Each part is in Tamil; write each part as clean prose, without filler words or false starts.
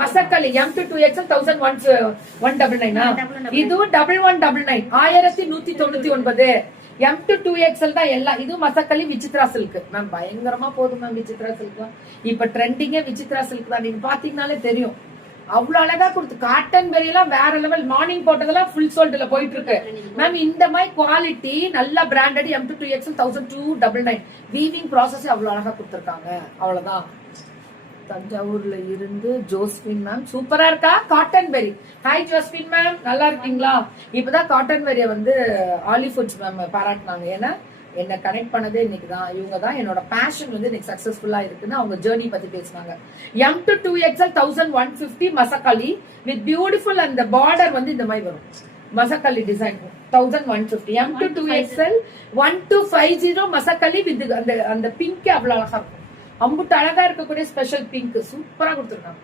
மசக்கலி M2 2XL 1199 இதுவும் 1199 1199 M2 2XL தான் எல்லாம். இது மசக்கலி விசித்ரா சில்க் மேம், பயங்கரமா போதும் மேம் விசித்ரா சில்க். இப்ப ட்ரெண்டிங்கே விசித்ரா சில்க் தான், நீங்க பாத்தீங்கன்னாலே தெரியும். அவ்வளவு அழகா கொடுத்து காட்டன் பெரி எல்லாம் வேற லெவல். மார்னிங் போட்டதெல்லாம் ஃபுல் சோல்ட்ல போயிட்டு இருக்கு மேம். இந்த மாதிரி குவாலிட்டி நல்ல branded M2 2XL 1299 weaving process அவ்வளவு அழகா கொடுத்துருக்காங்க. அவ்வளவுதான். தஞ்சாவூர்ல இருந்து ஜோஸ்பின் மேம், சூப்பரா இருக்கா காட்டன் பெரி. ஹாய் ஜோஸ்பின் மேம், நல்லா இருக்கீங்களா? இப்பதான் காட்டன் பெரிய வந்து ஆலி ஃபுட்ஸ் மேம் பாராட்டினாங்க. ஏன்னா என்ன கனெக்ட் பண்ணதே இன்னைக்கு தான். இவங்க தான் என்னோட பேஷன் வந்து இன்னைக்கு சக்சஸ்ஃபுல்லா இருக்குன்னு அவங்க ஜேர்னி பத்தி பேசினாங்க. M2 2XL 1150 மசக்கலி வித் பியூட்டிஃபுல் அந்த பார்டர் வந்து இந்த மாதிரி வரும். மசக்கலி டிசைன் 1150. M2 2XL 1250 மசக்கலி வித் அந்த பிங்க் அவ்வளவு அழகா இருக்கும். அம்புட்டு அழகா இருக்கக்கூடிய ஸ்பெஷல் பிங்க் சூப்பரா கொடுத்துருக்காங்க.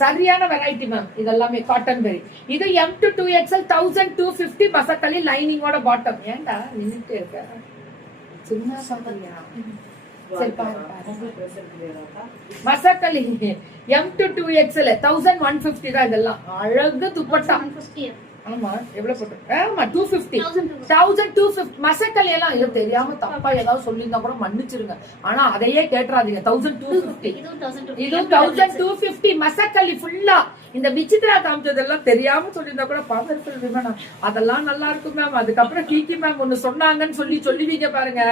சரியான வெரைட்டி மேம். இதெல்லாமே காட்டன் பெரி. இது M2 2XL 1250 மசக்கலி லைனிங்கோட பாட்டம். ஏன்டா நின்னுட்டே இருக்க? சின்ன சாப்பிடுறியா? சரி பாரு மசக்கலி M2 2XL 1150 தான். இதெல்லாம் அழகு துப்பட்டா. ஆமா எவ்வளவு போட்டு? ஆமா 250 1250 மசக்கலி எல்லாம் இது தெரியாம தப்பா ஏதாவது சொல்லியிருந்தா கூட மன்னிச்சிருங்க. ஆனா அதையே கேட்டுறாதீங்க. 1250 இது 1250 மசக்கலி ஃபுல்லா. இந்த விசித்ரா காமிச்சதெல்லாம் தெரியாம சொல்லியிருந்தா கூட பவர்ஃபுல் விமனா அதெல்லாம் நல்லா இருக்கும் மேம். அதுக்கப்புறம் கீக்கி மேம் ஒண்ணு சொன்னாங்கன்னு சொல்லுவீங்க பாருங்க.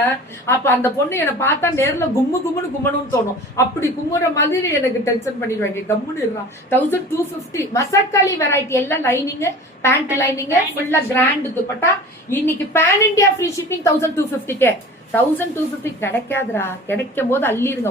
அப்ப அந்த பொண்ணு என்ன பார்த்தா நேர்ல கும்முன்னு கும்மணும்னு தோணும். அப்படி கும்முற மாதிரி எனக்கு டென்ஷன் பண்ணிடுவாங்க. கம்முன்னு இருக்கான். 1250 மசக்கலி வெரைட்டி எல்லாம் லைனிங் பேண்ட் லைனிங் ஃபுல்லா கிராண்ட் துப்பட்டா. இன்னைக்கு பேன் இந்தியா ஃப்ரீ ஷிப்பிங் 1250 1250 கிடைக்காதுரா. கிடைக்கும் போது அள்ளிருங்க.